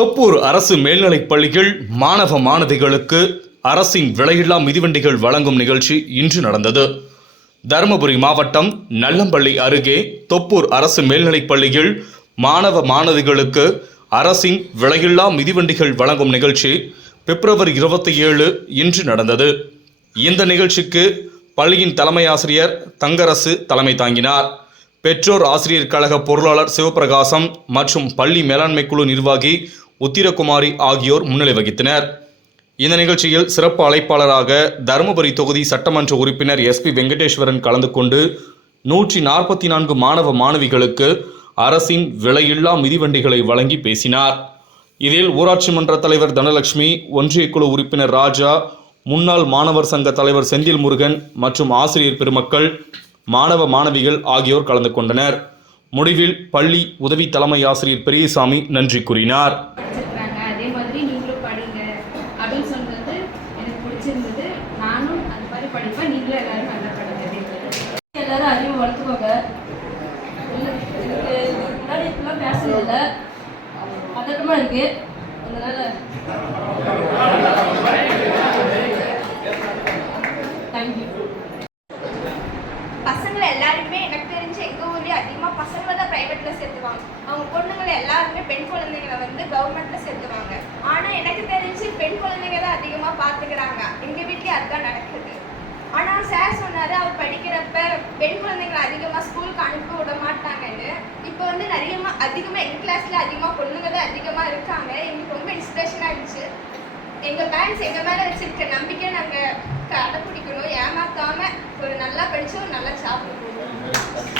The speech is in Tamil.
தொப்பூர் அரசு மேல்நிலைப் பள்ளியில் மாணவ மாணவிகளுக்கு அரசின் விலையில்லா மிதிவண்டிகள் வழங்கும் நிகழ்ச்சி இன்று நடந்தது. தருமபுரி மாவட்டம் நல்லம்பள்ளி அருகே தொப்பூர் அரசு மேல்நிலைப் பள்ளியில் மாணவ மாணவிகளுக்கு அரசின் விலையில்லா மிதிவண்டிகள் வழங்கும் நிகழ்ச்சி பிப்ரவரி இருபத்தி ஏழு இன்று நடந்தது. இந்த நிகழ்ச்சிக்கு பள்ளியின் தலைமை ஆசிரியர் தங்கரசு தலைமை தாங்கினார். பெற்றோர் ஆசிரியர் கழக பொருளாளர் சிவபிரகாசம் மற்றும் பள்ளி மேலாண்மை குழு நிர்வாகி உத்திரகுமாரி ஆகியோர் முன்னிலை வகித்தனர். இந்த நிகழ்ச்சியில் சிறப்பு அழைப்பாளராக தருமபுரி தொகுதி சட்டமன்ற உறுப்பினர் எஸ்பி வெங்கடேஸ்வரன் கலந்து கொண்டு நூற்றி நாற்பத்தி நான்கு மாணவ மாணவிகளுக்கு அரசின் விலையில்லா மிதிவண்டிகளை வழங்கி பேசினார். இதில் ஊராட்சி மன்ற தலைவர் தனலட்சுமி ஒன்றிய குழு உறுப்பினர் ராஜா முன்னாள் மாணவர் சங்க தலைவர் செந்தில் முருகன் மற்றும் ஆசிரியர் பெருமக்கள் மாணவ மாணவிகள் ஆகியோர் கலந்து கொண்டனர். முடிவில் பள்ளி உதவி தலைமை ஆசிரியர் பெரியசாமி நன்றி கூறினார். படிச்சிருக்காங்க அதே மாதிரி நீங்களும் நானும் அந்த மாதிரி படிப்பேன் நீங்களும் எல்லாரும் நல்லா படிங்க அப்படின்றது எல்லாரும் அறிவு வளர்த்துக்கோங்க இல்லை, எனக்கு இதுக்கு முன்னாடி இப்படிலாம் பேசுனதில்ல பதட்டமாக இருக்கு அதனால தேங்க்யூ பசங்களை எல்லாருமே எனக்கு தெரிஞ்சு எங்கள் ஊர்லேயே அதிகமாக பசங்களை தான் ப்ரைவேட்டில் சேர்த்துவாங்க. அவங்க பொண்ணுங்களை எல்லாருமே பெண் குழந்தைங்களை வந்து கவர்மெண்ட்டில் சேர்த்துவாங்க. ஆனால் எனக்கு தெரிஞ்சு பெண் குழந்தைங்க தான் அதிகமாக பார்த்துக்கிறாங்க. எங்கள் வீட்லேயே அதுதான் நடக்குது. ஆனால் சார் சொன்னார் அவர் படிக்கிறப்ப பெண் குழந்தைங்களை அதிகமாக ஸ்கூலுக்கு அனுப்பி விட மாட்டாங்கன்னு. இப்போ வந்து நிறைய அதிகமாக எங்கள் கிளாஸில் அதிகமாக பொண்ணுங்க தான் அதிகமாக இருக்காங்க. எங்களுக்கு ரொம்ப இன்ஸ்பிரேஷனாக இருந்துச்சு எங்கள் பேரண்ட்ஸ் எங்கள் மேலே வச்சிருக்க நம்பிக்கை நாங்கள் கடைப்பிடிக்கணும் ஏமாற்றாமல் ஒரு நல்லா படிச்சு ஒரு நல்லா சாப்பிட போகணும்